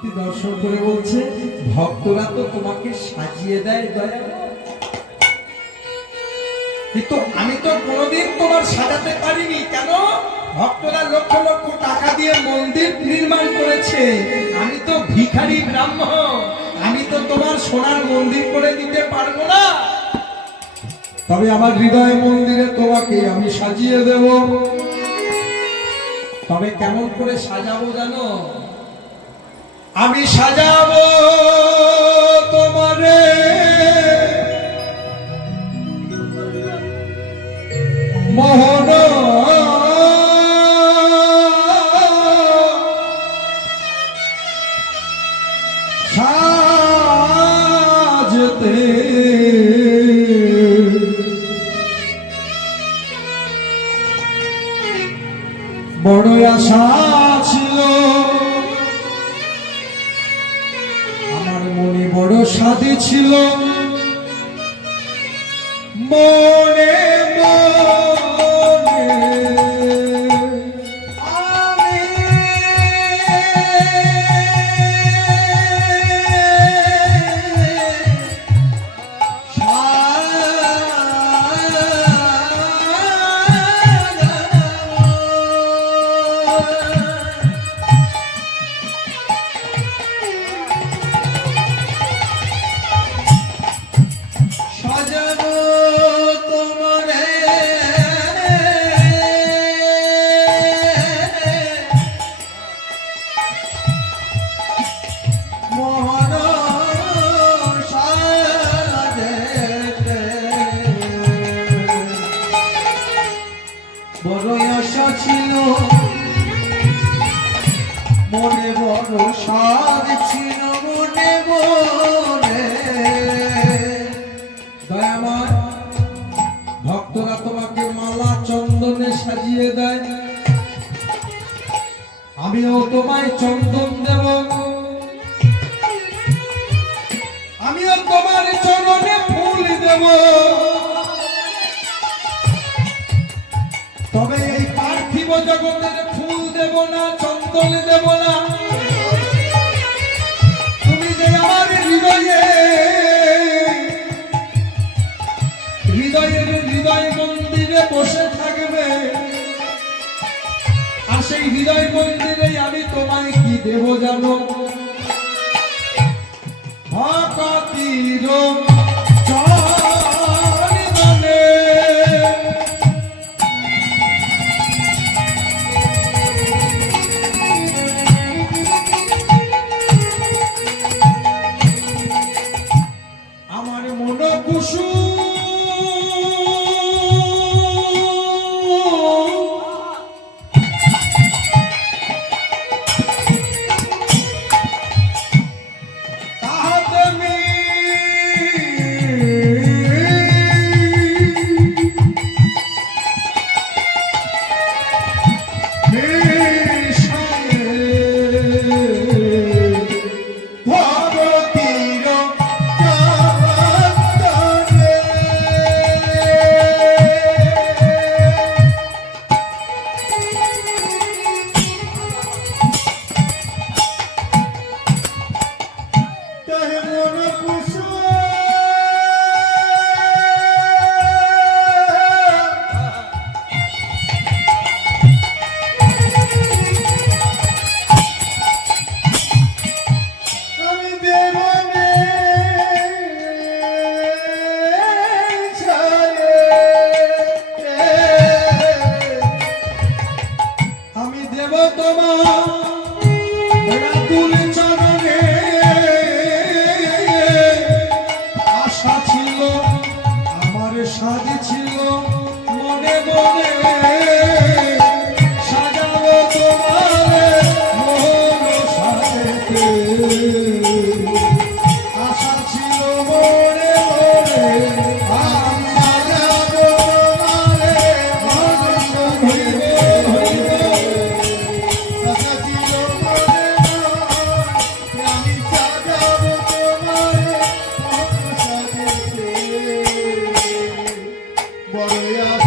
মূর্তি দর্শন করে বলছে, ভক্তরা তো তোমাকে সাজিয়ে দেয় দয়া, কিন্তু আমি তো কোনোদিন তোমার সাজাতে পারিনি। কেন? ভক্তরা লক্ষ লক্ষ টাকা দিয়ে মন্দির নির্মাণ করেছে, আমি তো ভিখারি ব্রাহ্মণ, আমি তো তোমার সোনার মন্দির করে দিতে পারবো না। তবে আমার হৃদয় মন্দিরে তোমাকে আমি সাজিয়ে দেব। তবে কেমন করে সাজাবো জানো? আমি সাজাবো তোমারে মোহন সাজতে, বড় আশা ছিল আমার মনে, বড় সাধে ছিল মনে ছিল মনে, বড় সাদ ছিল মনে মনে। দয়াময়, ভক্তরা তোমাকে মালা চন্দনে সাজিয়ে দেয়, আমিও তোমায় চন্দন দেব, আমিও তোমার চরণে ফুল দেব। তবে এই পার্থিব জগতের ফুল দেব না, চন্দন দেব না, তুমি যে আমার হৃদয় মন্দিরে বসে থাকবে, আর সেই হৃদয় মন্দিরে আমি তোমায় কি দেব জানো? ভক্তির চরণে আমার মন কুসুম বড়